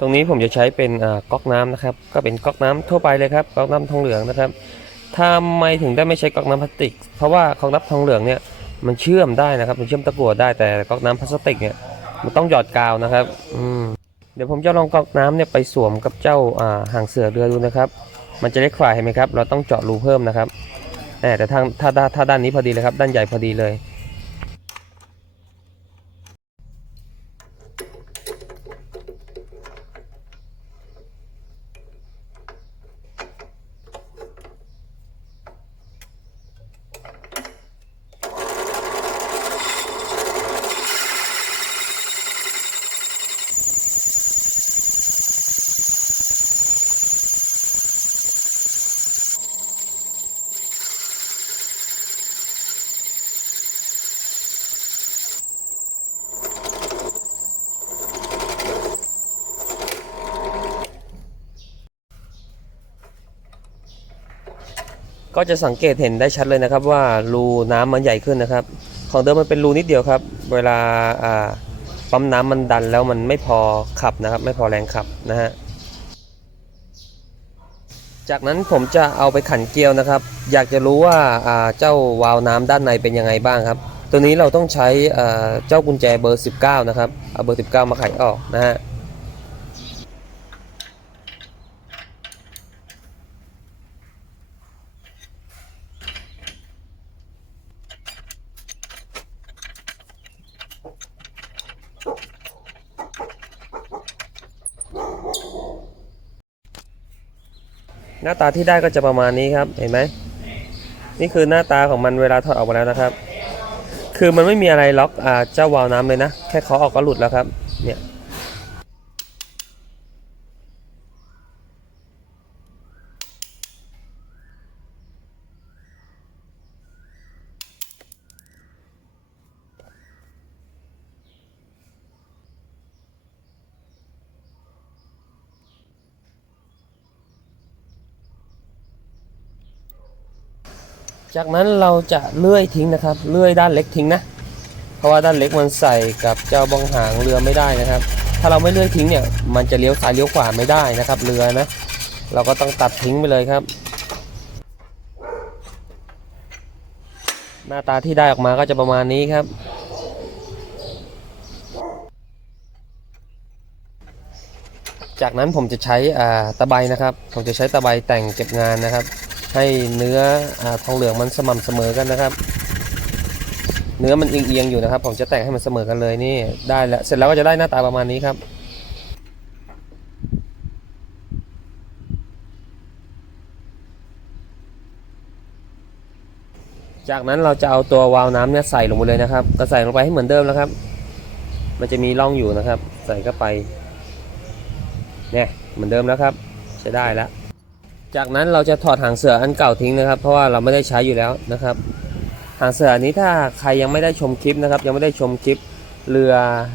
ตรงนี้ผมจะใช้เป็นก๊อกน้ำนะครับ ก็เป็นก๊อกน้ำทั่วไปเลยครับก๊อกน้ำทองเหลืองนะครับทำไมถึงได้ไม่ใช้ก๊อกน้ำพลาสติก เพราะว่าก๊อกน้ำทองเหลืองเนี่ยมันเชื่อมได้นะครับ มันเชื่อมตะกั่วได้แต่ก๊อกน้ำพลาสติกเนี่ยมันต้องหยอดกาวนะครับอืมเดี๋ยวผมจะลองก๊อกน้ำเนี่ยไปสวมกับเจ้าอ่าหางเสือเรือดูนะครับ มันจะเล็กฝ่าเห็นไหมครับ เราต้องเจาะรูเพิ่มนะครับแต่ทางถ้าถ้าถ้าด้านนี้พอดีเลยครับ ด้านใหญ่พอดีเลย ก็จะสังเกตเห็นได้ชัดเลยนะครับว่ารูน้ำมันใหญ่ขึ้นนะครับ ของเดิมมันเป็นรูนิดเดียวครับ เวลาปั๊มน้ำมันดันแล้วมันไม่พอขับนะครับ ไม่พอแรงขับนะฮะจากนั้นผมจะเอาไปขันเกลียวนะครับ อยากจะรู้ว่าเจ้าวาล์วน้ำด้านในเป็นยังไงบ้างครับ ตัวนี้เราต้องใช้เจ้ากุญแจเบอร์ 19 นะครับเอาเบอร์ 19 มาไขออกนะฮะ น้าตาที่ได้ก็จะประมาณนี้ครับเห็นไหมนี่คือหน้าตาของมันเวลาถอดออกมาแล้วนะครับ คือมันไม่มีอะไรล็อกอเจ้าวาล์วน้ำเลยนะ แค่เคาะออกก็หลุดแล้วครับ เนี่ย จากนั้นเราจะเลื่อยทิ้งนะครับ เลื่อยด้านเล็กทิ้งนะ เพราะว่าด้านเล็กมันใส่กับเจ้าบองหางเรือไม่ได้นะครับ ถ้าเราไม่เลื่อยทิ้งเนี่ย มันจะเลี้ยวซ้ายเลี้ยวขวาไม่ได้นะครับ เรือนะ เราก็ต้องตัดทิ้งไปเลยครับ หน้าตาที่ได้ออกมาก็จะประมาณนี้ครับจากนั้นผมจะใช้อ่าตะไบนะครับ ผมจะใช้ตะไบแต่งเก็บงานนะครับ ให้เนื้ออทองเหลืองมันสม่ำเสมอกันนะครับ เนื้อมันเอียงๆอยู่นะครับ ผมจะแต่งให้มันเสมอกันเลยนี่ได้แล้วเสร็จแล้วก็จะได้หน้าตาประมาณนี้ครับจากนั้นเราจะเอาตัววาล์วน้ำเนี่ยใส่ลงไปเลยนะครับ ก็ใส่ลงไปให้เหมือนเดิมแล้วครับ มันจะมีร่องอยู่นะครับ ใส่เข้าไป เนี่ยเหมือนเดิมแล้วครับ ใช้ได้แล้ว จากนั้นเราจะถอดหางเสืออันเก่าทิ้งนะครับ เพราะว่าเราไม่ได้ใช้อยู่แล้วนะครับ หางเสืออันนี้ถ้าใครยังไม่ได้ชมคลิปนะครับ ยังไม่ได้ชมคลิปเรือ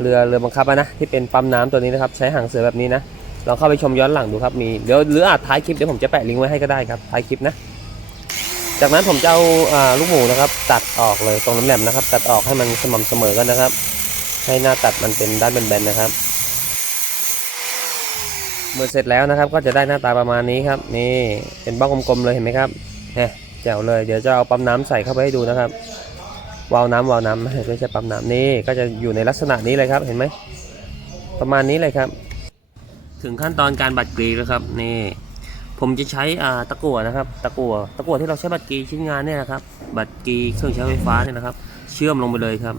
เรือเรือบังคับนะที่เป็นปั๊มน้ำตัวนี้นะครับ ใช้หางเสือแบบนี้นะลองเข้าไปชมย้อนหลังดูครับมีเดี๋ยวหรืออาจท้ายคลิปเดี๋ยวผมจะแปะลิงก์ไว้ให้ก็ได้ครับท้ายคลิปนะ จากนั้นผมจะเอาอาลูกหมูนะครับ ตัดออกเลยตรงน้ำแหลมนะครับ ตัดออกให้มันสม่ำเสมอกันนะครับ ให้หน้าตัดมันเป็นด้านแบนๆนะครับ เมื่อเสร็จแล้วนะครับ ก็จะได้หน้าตาประมาณนี้ครับ นี่เป็นบ้องกลมๆเลยเห็นไหมครับเนี่ยแจ๋วเลยเดี๋ยวจะเอาปั๊มน้ำใส่เข้าไปให้ดูนะครับวาล์วน้ำวาล์วน้ำไม่ใช่ปั๊มน้ำนี่ก็จะอยู่ในลักษณะนี้เลยครับเห็นไหมประมาณนี้เลยครับ ถึงขั้นตอนการบัดกรีแล้วครับนี่ผมจะใช้อ่าตะกั่วนะครับ ตะกั่วตะกั่วที่เราใช้บัดกรีชิ้นงานเนี่ยนะครับ บัดกรีเครื่องใช้ไฟฟ้าเนี่ยนะครับ เชื่อมลงไปเลยครับ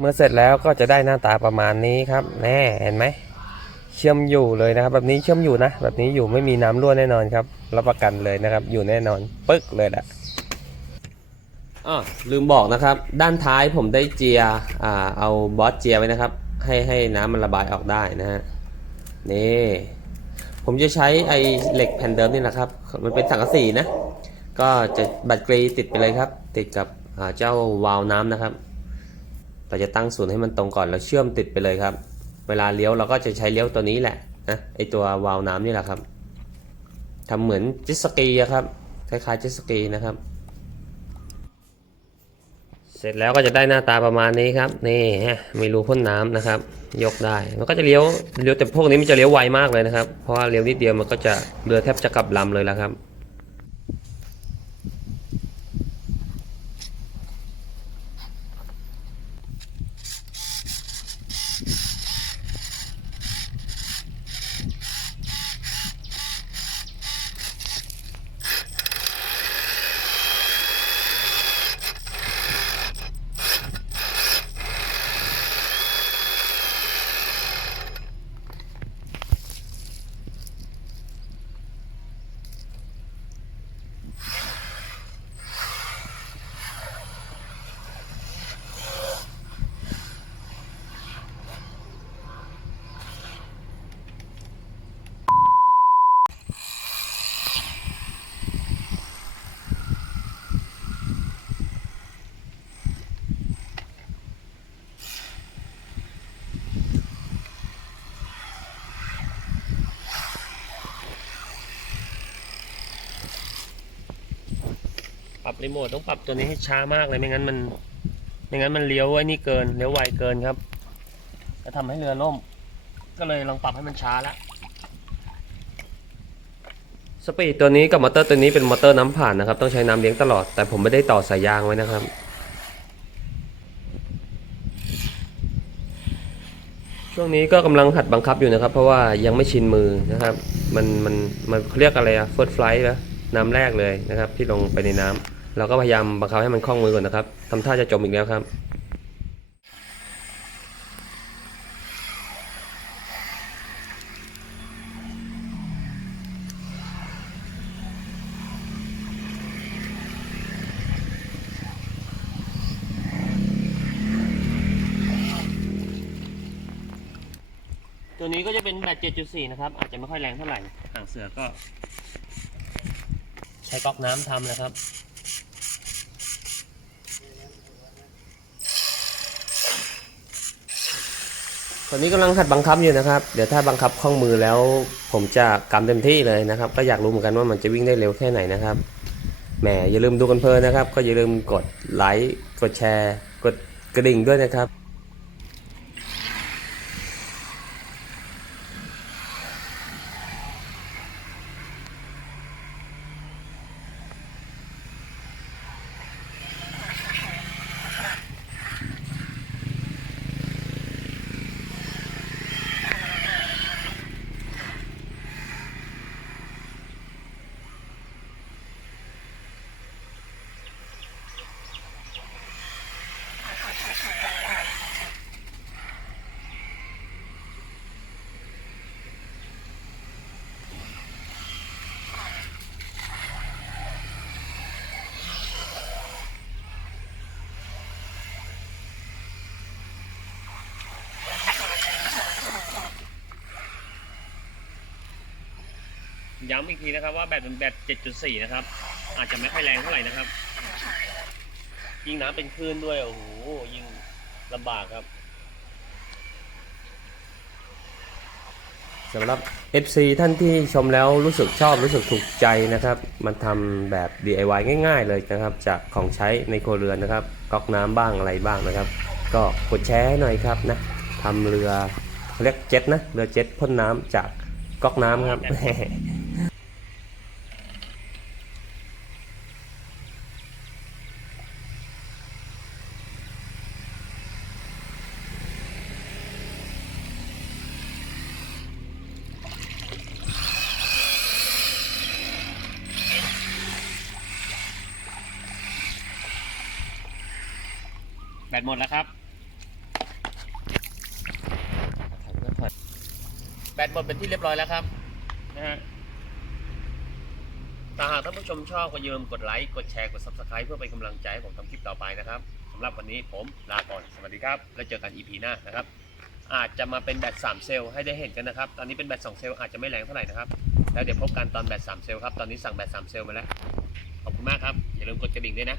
เมื่อเสร็จแล้วก็จะได้หน้าตาประมาณนี้ครับ แน่เห็นไหม เชื่อมอยู่เลยนะครับ แบบนี้เชื่อมอยู่นะ แบบนี้อยู่ไม่มีน้ำรั่วแน่นอนครับ รับประกันเลยนะครับ อยู่แน่นอน ปึ๊กเลยแหละอ๋อลืมบอกนะครับ ด้านท้ายผมได้เจียอ่า เอาบอสเจียไว้นะครับ ให้ให้น้ำมันระบายออกได้นะฮะ นี่ ผมจะใช้ไอเหล็กแผ่นเดิมนี่นะครับ มันเป็นสังกะสีนะ ก็จะบัตรกรีติดไปเลยครับ ติดกับเจ้าวาล์วน้ำนะครับ เราจะตั้งศูนย์ให้มันตรงก่อนแล้วเชื่อมติดไปเลยครับ เวลาเลี้ยวเราก็จะใช้เลี้ยวตัวนี้แหละนะไอตัววาล์วน้ำนี่แหละครับทำเหมือนจ็ตสกีครับคล้ายๆจ็ตสกีนะครับ เสร็จแล้วก็จะได้หน้าตาประมาณนี้ครับนี่ฮะมีรูพ่นน้ำนะครับ ยกได้มันก็จะเลี้ยวเลี้ยวแต่พวกนี้มันจะเลี้ยวไวมากเลยนะครับเพราะว่าเลี้ยวนิดเดียวมันก็จะเรือแทบจะกลับลำเลยแล้วครับ ปรับรีโมทต้องปรับตัวนี้ให้ช้ามากเลยไม่งั้นมัน ไม่งั้นมันเลี้ยวไอ้นี่เกินเลี้ยวไวเกินครับจะทำให้เรือล่ม ก็เลยลองปรับให้มันช้าล้วสปีดตัวนี้กับมอเตอร์ตัวนี้เป็นมอเตอร์น้ำผ่านนะครับ ต้องใช้น้ำเลี้ยงตลอด แต่ผมไม่ได้ต่อสายยางไว้นะครับช่วงนี้ก็กำลังหัดบังคับอยู่นะครับ เพราะว่ายังไม่ชินมือนะครับ มันมันมันเขาเรียกอะไรอะเฟิร์สไฟล์นะ น้ำแรกเลยนะครับ ที่ลงไปในน้ำเราก็พยายามบังคับให้มันคล่องมือก่อนนะครับทำท่าจะจมอีกแล้วครับตัวนี้ก็จะเป็นแบต7.4 นะครับ อาจจะไม่ค่อยแรงเท่าไหร่ ห่างเสือก็ ใช้ก๊อกน้ำทำนะครับตอนนี้กำลังหัดบังคับอยู่นะครับ เดี๋ยวถ้าบังคับคล่องมือแล้ว ผมจะกำเต็มที่เลยนะครับ ก็อยากรู้เหมือนกันว่ามันจะวิ่งได้เร็วแค่ไหนนะครับ แหมอย่าลืมดูกันเพลินนะครับ ก็อย่าลืมกดไลค์ กดแชร์ กดกระดิ่งด้วยนะครับ ย้ำอีกทีนะครับว่าแบตเป็นแบต 7.4 นะครับ อาจจะไม่ค่อยแรงเท่าไหร่นะครับ ยิ่งน้ำเป็นคลื่นด้วย โอ้โห ยิ่งลำบากครับ สำหรับ FC ท่านที่ชมแล้วรู้สึกชอบรู้สึกถูกใจนะครับ มันทำแบบ DIY ง่ายๆเลยนะครับ จากของใช้ในครัวเรือนนะครับก๊อกน้ำบ้างอะไรบ้างนะครับ ก็กดแชร์ให้หน่อยครับนะทำเรือเขาเรียกเจ็ตนะเรือเจ็ตพ่นน้ำจากก๊อกน้ำครับ แบตหมดแล้วครับ แบตหมดเป็นที่เรียบร้อยแล้วครับนะฮะถ้าหากท่านผู้ชมชอบก็อย่าลืมกดไลค์กดแชร์กด subscribe เพื่อเป็นกำลังใจให้ผมทำคลิปต่อไปนะครับสำหรับวันนี้ผมลาก่อนสวัสดีครับ แล้วเจอกัน EP หน้านะครับ อาจจะมาเป็นแบต3เซลล์ให้ได้เห็นกันนะครับ ตอนนี้เป็นแบต2เซลล์อาจจะไม่แรงเท่าไหร่นะครับ แล้วเดี๋ยวพบกันตอนแบต3เซลล์ครับ ตอนนี้สั่งแบต3เซลล์มาแล้ว ขอบคุณมากครับ อย่าลืมกดกระดิ่งด้วยนะ